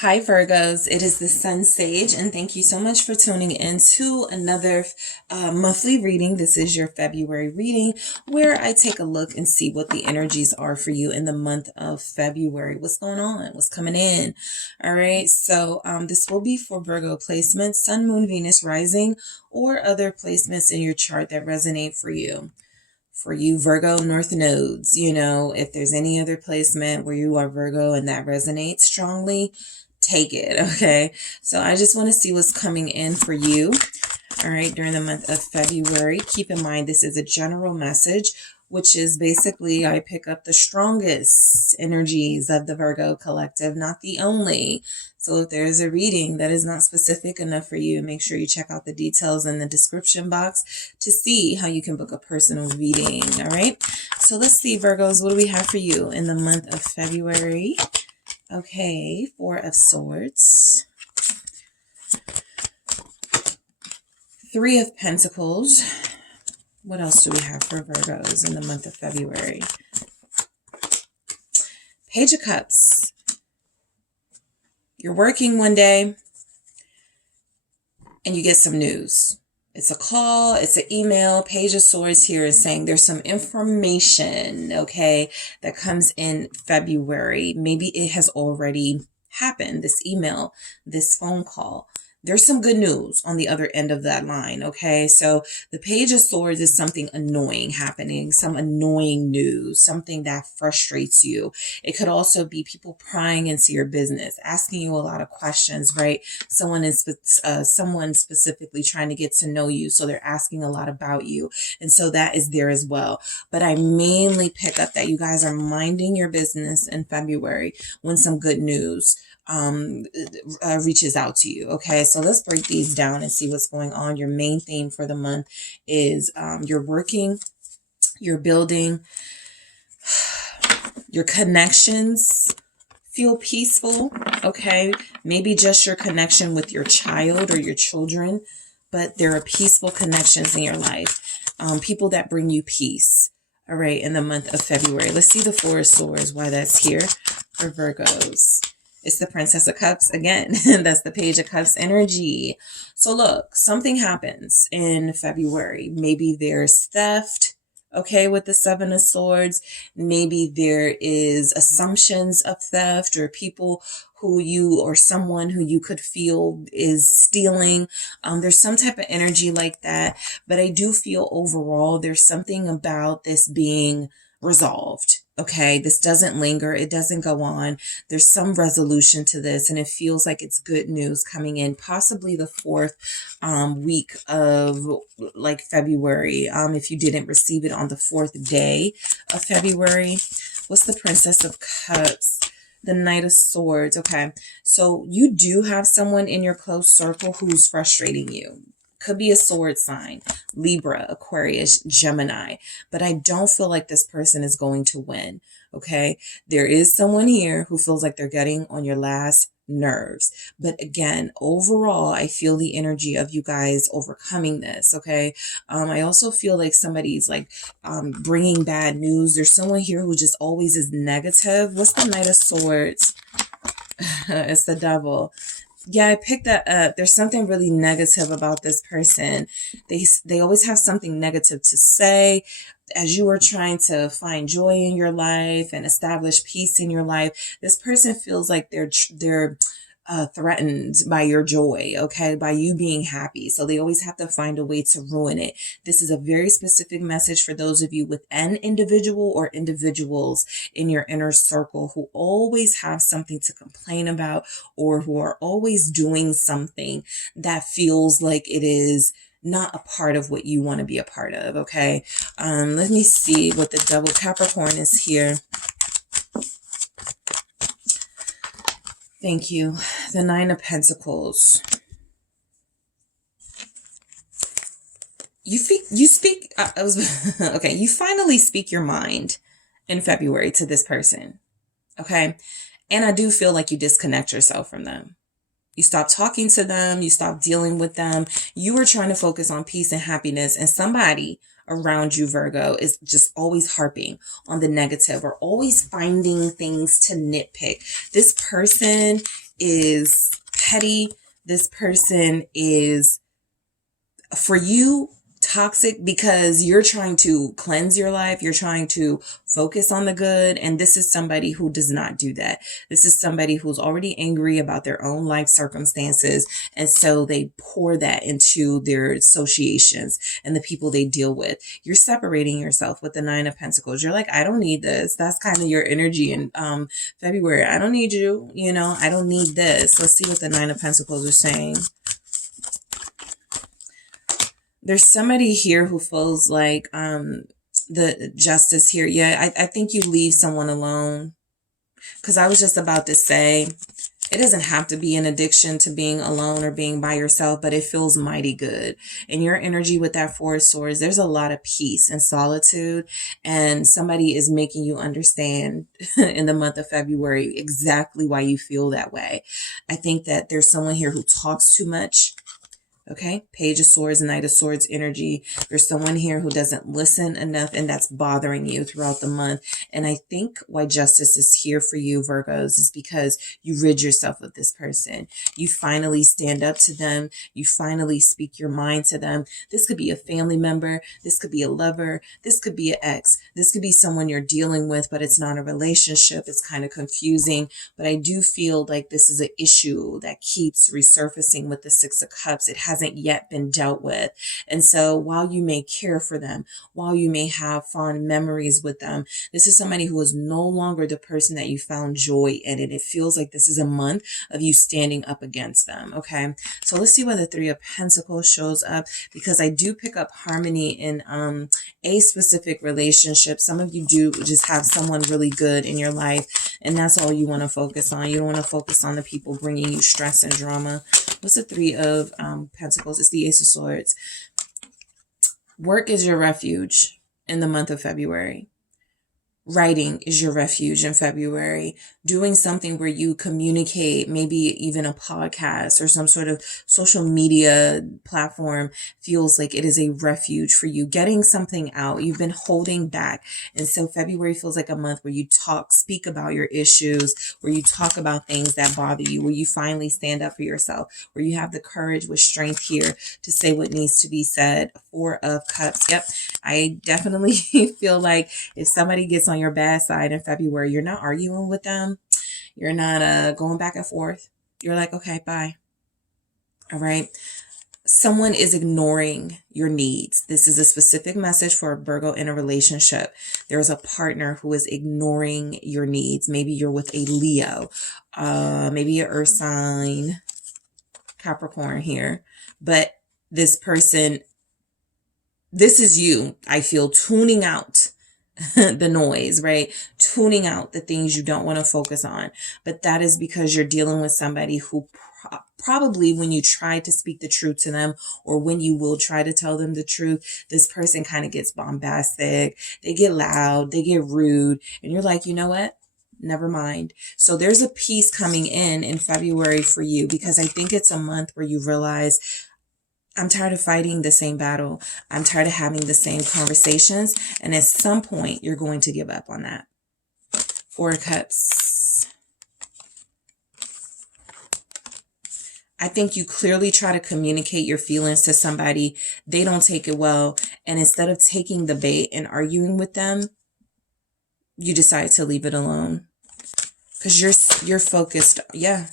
Hi Virgos, it is the SunSage, and thank you so much for tuning in to another monthly reading. This is your February reading where I take a look and see what the energies are for you in the month of February. What's going on? What's coming in? All right, so this will be for Virgo placements, Sun, Moon, Venus, Rising, or other placements in your chart that resonate for you. For you Virgo North nodes, if there's any other placement where you are Virgo and that resonates strongly, take it, okay? So I just want to see what's coming in for you, all right, during the month of February. Keep in mind, this is a general message, which is basically I pick up the strongest energies of the Virgo collective, not the only. So if there's a reading that is not specific enough for you, make sure you check out the details in the description box to see how you can book a personal reading, all right? So let's see, Virgos, what do we have for you in the month of February? Okay, Four of Swords, Three of Pentacles. What else do we have for Virgos in the month of February? Page of Cups. You're working one day and you get some news. It's a call, it's an email. Page of Swords here is saying there's some information, okay, that comes in February. Maybe it has already happened, this email, this phone call. There's some good news on the other end of that line, okay? So the Page of Swords is something annoying happening, some annoying news, something that frustrates you. It could also be people prying into your business, asking you a lot of questions, right? Someone specifically trying to get to know you, so they're asking a lot about you. And so that is there as well. But I mainly pick up that you guys are minding your business in February when some good news reaches out to you. Okay, so let's break these down and see what's going on. Your main theme for the month is you're working, you're building, your connections feel peaceful. Okay, maybe just your connection with your child or your children, but there are peaceful connections in your life. People that bring you peace. All right, in the month of February. Let's see the Four of Swords, why that's here for Virgos. It's the Princess of Cups again. That's the Page of Cups energy. So look, something happens in February. Maybe there's theft, okay, with the Seven of Swords. Maybe there is assumptions of theft or people who you or someone who you could feel is stealing. There's some type of energy like that. But I do feel overall there's something about this being resolved. Okay, this doesn't linger. It doesn't go on. There's some resolution to this, and it feels like it's good news coming in, possibly the fourth week of like February. If you didn't receive it on the fourth day of February. What's the Princess of Cups? The Knight of Swords. Okay, so you do have someone in your close circle who's frustrating you. Could be a sword sign, Libra, Aquarius, Gemini, but I don't feel like this person is going to win, okay? There is someone here who feels like they're getting on your last nerves. But again, overall, I feel the energy of you guys overcoming this, okay? I also feel like somebody's like bringing bad news. There's someone here who just always is negative. What's the Knight of Swords? It's the Devil. Yeah, I picked that up. There's something really negative about this person. They always have something negative to say. As you are trying to find joy in your life and establish peace in your life, this person feels like they're threatened by your joy, okay, by you being happy. So they always have to find a way to ruin it. This is a very specific message for those of you with an individual or individuals in your inner circle who always have something to complain about or who are always doing something that feels like it is not a part of what you want to be a part of, okay? Let me see what the Devil. Capricorn is here. Thank you. The Nine of Pentacles. You speak, okay, you finally speak your mind in February to this person, okay? And I do feel like you disconnect yourself from them. You stop talking to them. You stop dealing with them. You were trying to focus on peace and happiness, and somebody around you, Virgo, is just always harping on the negative or always finding things to nitpick. This person is petty. This person is, for you, toxic because you're trying to cleanse your life. You're trying to focus on the good. And this is somebody who does not do that. This is somebody who's already angry about their own life circumstances. And so they pour that into their associations and the people they deal with. You're separating yourself with the Nine of Pentacles. You're like, I don't need this. That's kind of your energy in February. I don't need you. You know, I don't need this. Let's see what the Nine of Pentacles are saying. There's somebody here who feels like the justice here. Yeah, I think you leave someone alone. Because I was just about to say, it doesn't have to be an addiction to being alone or being by yourself, but it feels mighty good. And your energy with that Four of Swords, there's a lot of peace and solitude. And somebody is making you understand in the month of February exactly why you feel that way. I think that there's someone here who talks too much. Okay, Page of Swords, Knight of Swords energy. There's someone here who doesn't listen enough, and that's bothering you throughout the month. And I think why justice is here for you, Virgos, is because you rid yourself of this person. You finally stand up to them. You finally speak your mind to them. This could be a family member. This could be a lover. This could be an ex. This could be someone you're dealing with, but it's not a relationship. It's kind of confusing. But I do feel like this is an issue that keeps resurfacing with the Six of Cups. It hasn't yet been dealt with. And so while you may care for them, while you may have fond memories with them, this is somebody who is no longer the person that you found joy in. And it feels like this is a month of you standing up against them. Okay. So let's see where the Three of Pentacles shows up, because I do pick up harmony in a specific relationship. Some of you do just have someone really good in your life, and that's all you want to focus on. You don't want to focus on the people bringing you stress and drama. What's the Three of Pentacles? It's the Ace of Swords. Work is your refuge in the month of February. Writing is your refuge in February. Doing something where you communicate, maybe even a podcast or some sort of social media platform, feels like it is a refuge for you. Getting something out. You've been holding back. And so February feels like a month where you speak about your issues, where you talk about things that bother you, where you finally stand up for yourself, where you have the courage with strength here to say what needs to be said. Four of Cups. Yep. I definitely feel like if somebody gets on your bad side in February, you're not arguing with them. You're not going back and forth. You're like, okay, bye. All right. Someone is ignoring your needs. This is a specific message for a Virgo in a relationship. There's a partner who is ignoring your needs. Maybe you're with a Leo, maybe an Earth sign, Capricorn here. But this person, this is you, I feel, tuning out the noise, right? Tuning out the things you don't want to focus on. But that is because you're dealing with somebody who probably when you try to speak the truth to them, or when you will try to tell them the truth, this person kind of gets bombastic. They get loud, they get rude. And you're like, you know what? Never mind. So there's a peace coming in February for you, because I think it's a month where you realize, I'm tired of fighting the same battle. I'm tired of having the same conversations. And at some point, you're going to give up on that. Four of Cups. I think you clearly try to communicate your feelings to somebody. They don't take it well. And instead of taking the bait and arguing with them, you decide to leave it alone. Because you're focused. Yeah.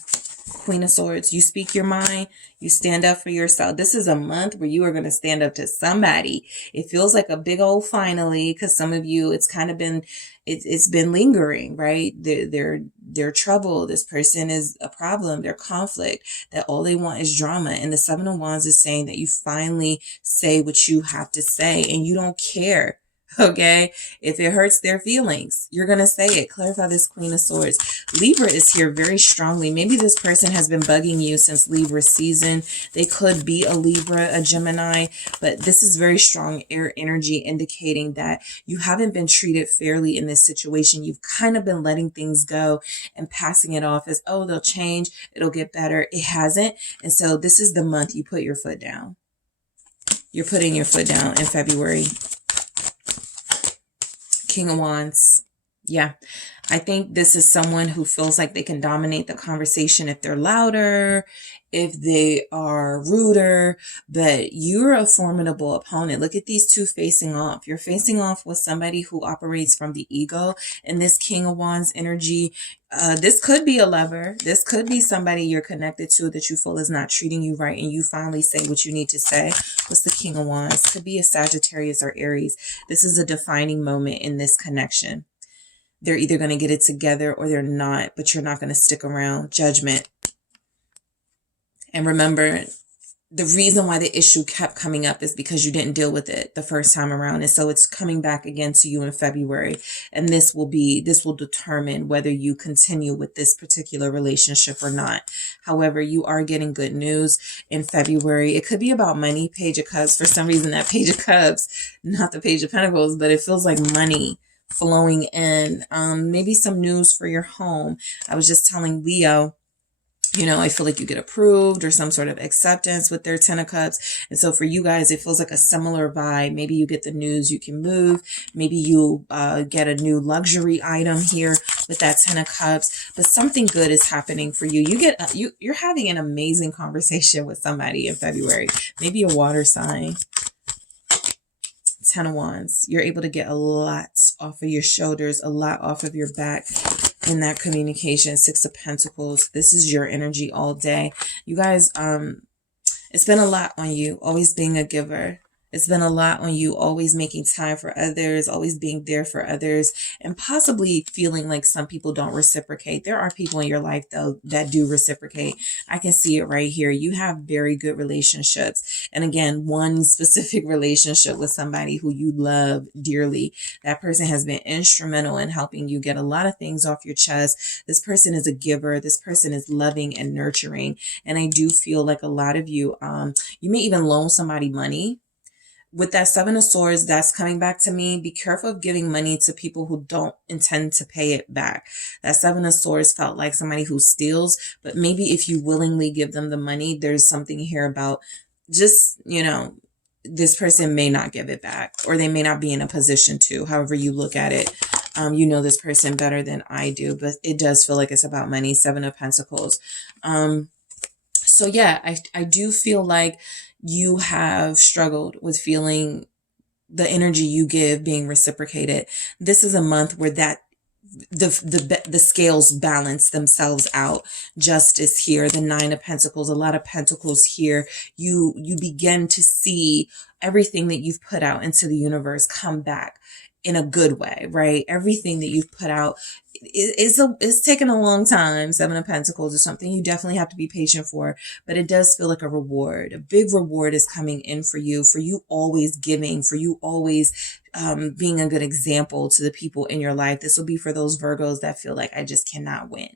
Queen of Swords. You speak your mind. You stand up for yourself. This is a month where you are going to stand up to somebody. It feels like a big old finally, because some of you, it's kind of been, it's been lingering, right? They're trouble. This person is a problem. They're conflict. That all they want is drama. And the Seven of Wands is saying that you finally say what you have to say, and you don't care. Okay, if it hurts their feelings, you're going to say it. Clarify this Queen of Swords. Libra is here very strongly. Maybe this person has been bugging you since Libra season. They could be a Libra, a Gemini, but this is very strong air energy, indicating that you haven't been treated fairly in this situation. You've kind of been letting things go and passing it off as, oh, they'll change, it'll get better. It hasn't. And so this is the month you put your foot down. You're putting your foot down in February. King of Wands. Yeah. I think this is someone who feels like they can dominate the conversation if they're louder, if they are ruder, but you're a formidable opponent. Look at these two facing off. You're facing off with somebody who operates from the ego, and this King of Wands energy. This could be a lover. This could be somebody you're connected to that you feel is not treating you right, and you finally say what you need to say. What's the King of Wands? Could be a Sagittarius or Aries. This is a defining moment in this connection. They're either going to get it together or they're not, but you're not going to stick around. Judgment. And remember, the reason why the issue kept coming up is because you didn't deal with it the first time around. And so it's coming back again to you in February. And this will determine whether you continue with this particular relationship or not. However, you are getting good news in February. It could be about money, Page of Cups. For some reason, that Page of Cups, not the Page of Pentacles, but it feels like money flowing in. Maybe some news for your home. I was just telling Leo, I feel like you get approved or some sort of acceptance with their 10 of Cups. And so for you guys, it feels like a similar vibe. Maybe you get the news you can move. Maybe you get a new luxury item here with that 10 of Cups. But something good is happening for you. You're having an amazing conversation with somebody in February. Maybe a water sign. 10 of Wands. You're able to get a lot off of your shoulders, a lot off of your back in that communication. 6 of Pentacles. This is your energy all day. You guys, it's been a lot on you, always being a giver. It's been a lot on you, always making time for others, always being there for others, and possibly feeling like some people don't reciprocate. There are people in your life, though, that do reciprocate. I can see it right here. You have very good relationships. And again, one specific relationship with somebody who you love dearly. That person has been instrumental in helping you get a lot of things off your chest. This person is a giver. This person is loving and nurturing. And I do feel like a lot of you, you may even loan somebody money. With that 7 of Swords, that's coming back to me. Be careful of giving money to people who don't intend to pay it back. That 7 of Swords felt like somebody who steals, but maybe if you willingly give them the money, there's something here about just, this person may not give it back, or they may not be in a position to, however you look at it. You know this person better than I do, but it does feel like it's about money. 7 of Pentacles. So yeah, I do feel like you have struggled with feeling the energy you give being reciprocated. This is a month where the scales balance themselves out. Justice here, the 9 of Pentacles, a lot of Pentacles here. You begin to see everything that you've put out into the universe come back in a good way, right? Everything that you've put out it's taken a long time. 7 of Pentacles is something you definitely have to be patient for, but it does feel like a reward. A big reward is coming in for you always giving, for you always being a good example to the people in your life. This will be for those Virgos that feel like I just cannot win.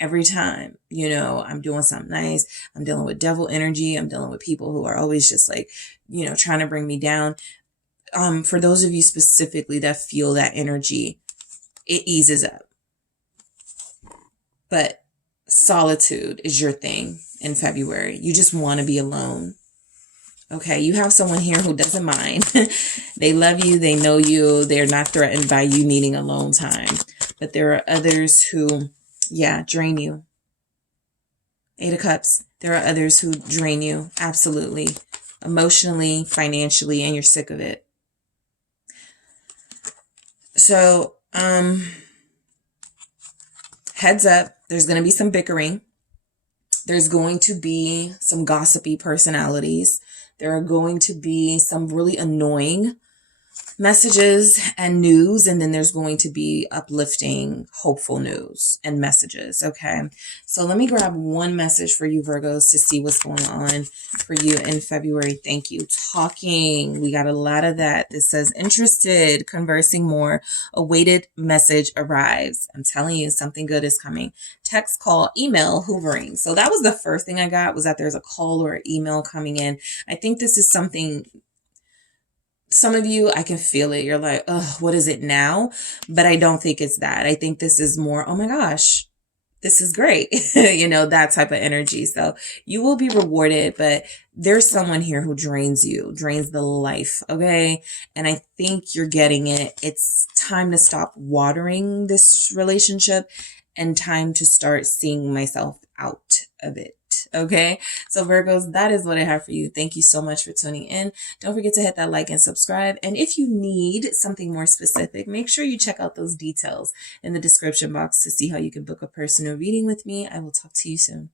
Every time, I'm doing something nice, I'm dealing with devil energy, I'm dealing with people who are always just like, trying to bring me down. For those of you specifically that feel that energy, it eases up. But solitude is your thing in February. You just want to be alone. Okay, you have someone here who doesn't mind. They love you. They know you. They're not threatened by you needing alone time. But there are others who, drain you. 8 of Cups. There are others who drain you. Absolutely. Emotionally, financially, and you're sick of it. So, heads up, there's going to be some bickering. There's going to be some gossipy personalities. There are going to be some really annoying messages and news, and then there's going to be uplifting, hopeful news and messages. Okay, so let me grab one message for you Virgos to see what's going on for you in February. Thank you. Talking, we got a lot of that. This says interested, conversing more, awaited message arrives. I'm telling you, something good is coming. Text, call, email, hoovering. So that was the first thing I got, was that there's a call or an email coming in. I think this is something. Some of you, I can feel it. You're like, oh, what is it now? But I don't think it's that. I think this is more, oh my gosh, this is great. You know, that type of energy. So you will be rewarded, but there's someone here who drains you, drains the life. Okay. And I think you're getting it. It's time to stop watering this relationship and time to start seeing myself out of it. Okay. So Virgos, that is what I have for you. Thank you so much for tuning in. Don't forget to hit that like and subscribe. And if you need something more specific, make sure you check out those details in the description box to see how you can book a personal reading with me. I will talk to you soon.